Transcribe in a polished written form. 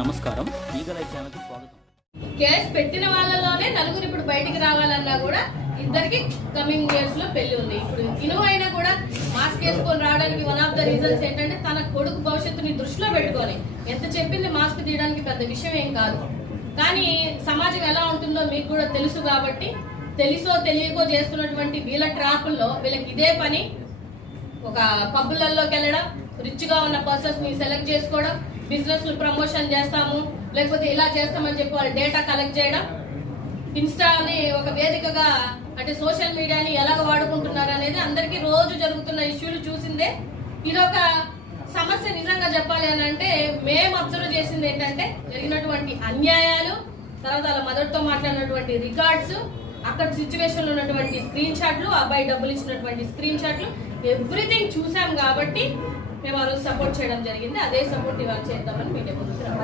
నమస్కారం, eagle I ఛానల్కి స్వాగతం. కేసు పెట్టిన వాళ్ళలోనే నలుగురు ఇప్పుడు బయటికి రావాలన్నా కూడా ఇద్దరికి కమింగ్ ఇయర్స్ లో పెళ్లి ఉంది. ఇప్పుడు ఇను అయినా కూడా మాస్క్ వేసుకొని రావడానికి వన్ ఆఫ్ ద రీజన్స్ ఏంటంటే తన కొడుకు భవిష్యత్తుని దృష్టిలో పెట్టుకొని ఎంత చెప్పింది మాస్క్ తీయడానికి పెద్ద విషయం ఏం కాదు. కానీ సమాజం ఎలా ఉంటుందో మీకు కూడా తెలుసు కాబట్టి తెలుసో తెలియకో చేస్తున్నటువంటి వీళ్ళ ట్రాపుల్లో వీళ్ళకి ఇదే పని. ఒక పబ్బులలోకి వెళ్ళడం, రిచ్ గా ఉన్న పర్సన్స్ ని సెలెక్ట్ చేసుకోవడం, బిజినెస్ ప్రమోషన్ చేస్తాము లేకపోతే ఇలా చేస్తామని చెప్పి వాళ్ళు డేటా కలెక్ట్ చేయడం, ఇన్స్టాని ఒక వేదికగా అంటే సోషల్ మీడియాని ఎలాగ వాడుకుంటున్నారు అనేది అందరికీ రోజు జరుగుతున్న ఇష్యూలు చూసిందే. ఇదొక సమస్య. నిజంగా చెప్పాలి అని అంటే మేము అబ్జర్వ్ చేసింది ఏంటంటే జరిగినటువంటి అన్యాయాలు, తర్వాత వాళ్ళ మదర్తో మాట్లాడినటువంటి రికార్డ్స్, అక్కడ సిచ్యువేషన్ లో ఉన్నటువంటి స్క్రీన్ షాట్లు, అబ్బాయి డబ్బులు ఇచ్చినటువంటి స్క్రీన్ షాట్లు, ఎవ్రీథింగ్ చూసాం కాబట్టి మేము ఆ రోజు సపోర్ట్ చేయడం జరిగింది. అదే సపోర్ట్ ఇవాళ చేద్దామని మీడియా ముందుకు